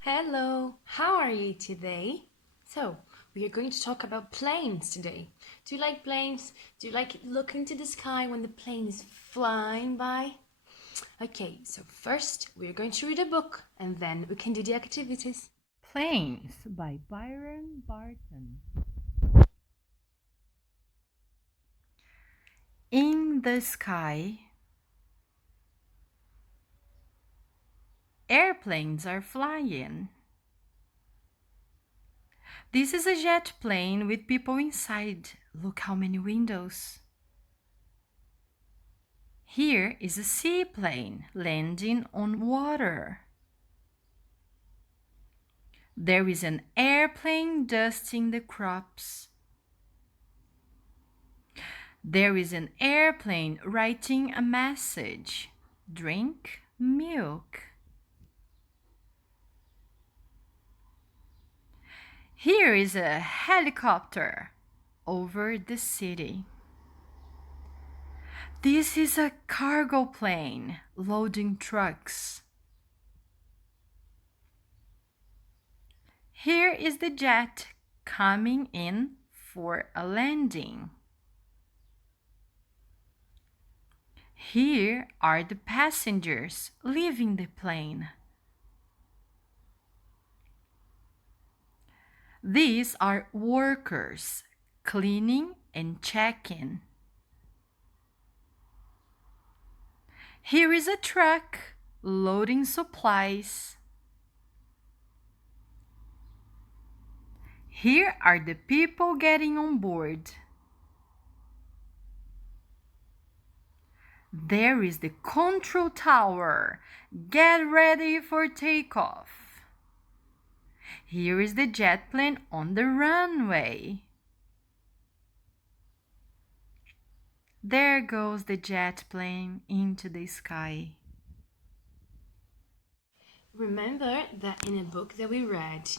Hello, how are you today? So, we are going to talk about planes today. Do you like planes? Do you like looking to the sky when the plane is flying by? Okay, so first we are going to read a book and then we can do the activities. Planes by Byron Barton. In the sky, airplanes are flying. This is a jet plane with people inside. Look how many windows. Here is a seaplane landing on water. There is an airplane dusting the crops. There is an airplane writing a message. Drink milk. Here is a helicopter over the city. This is a cargo plane loading trucks. Here is the jet coming in for a landing. Here are the passengers leaving the plane. These are workers cleaning and checking. Here is a truck loading supplies. Here are the people getting on board. There is the control tower. Get ready for takeoff. Here is the jet plane on the runway. There goes the jet plane into the sky. Remember that in a book that we read,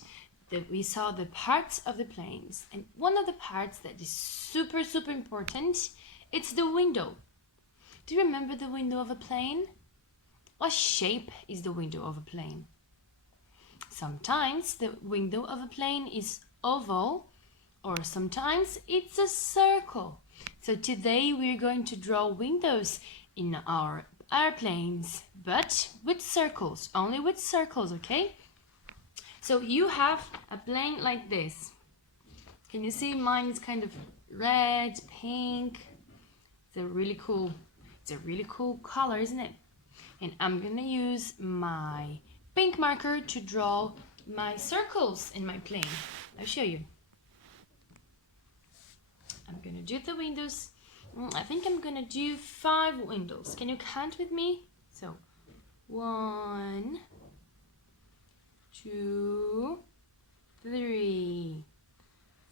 that we saw the parts of the planes, and one of the parts that is super important, it's the window. Do you remember the window of a plane? What shape is the window of a plane? Sometimes the window of a plane is oval, or sometimes it's a circle. So today we're going to draw windows in our airplanes, but with circles, only with circles, okay? So you have a plane like this. Can you see mine is kind of red, pink? It's a really cool color, isn't it? And I'm gonna use my pink marker to draw my circles in my plane. I'll show you. I'm gonna do the windows. I think I'm gonna do 5 windows. Can you count with me? So 1, 2, 3,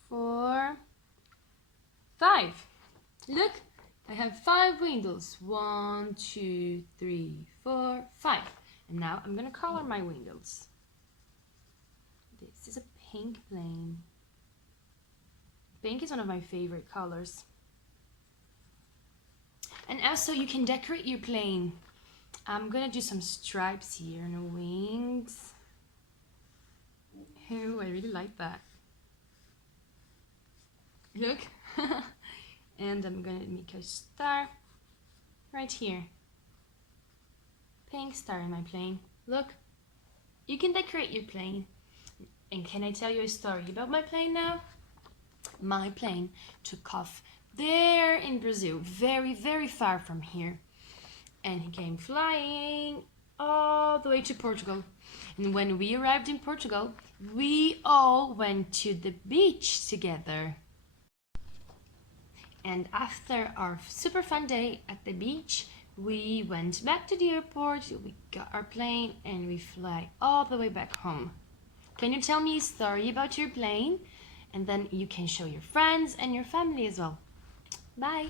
4, 5. Look, I have 5 windows. 1, 2, 3, 4, 5. And now I'm gonna color my windows. This is a pink plane. Pink is one of my favorite colors. And also you can decorate your plane. I'm gonna do some stripes here on the wings. Oh, I really like that. Look. And I'm gonna make a star right here. Pink star in my plane. Look, you can decorate your plane. And can I tell you a story about my plane now? My plane took off there in Brazil, very far from here. And he came flying all the way to Portugal. And when we arrived in Portugal, we all went to the beach together. And after our super fun day at the beach, we went back to the airport, we got our plane, and we fly all the way back home. Can you tell me a story about your plane? And then you can show your friends and your family as well. Bye!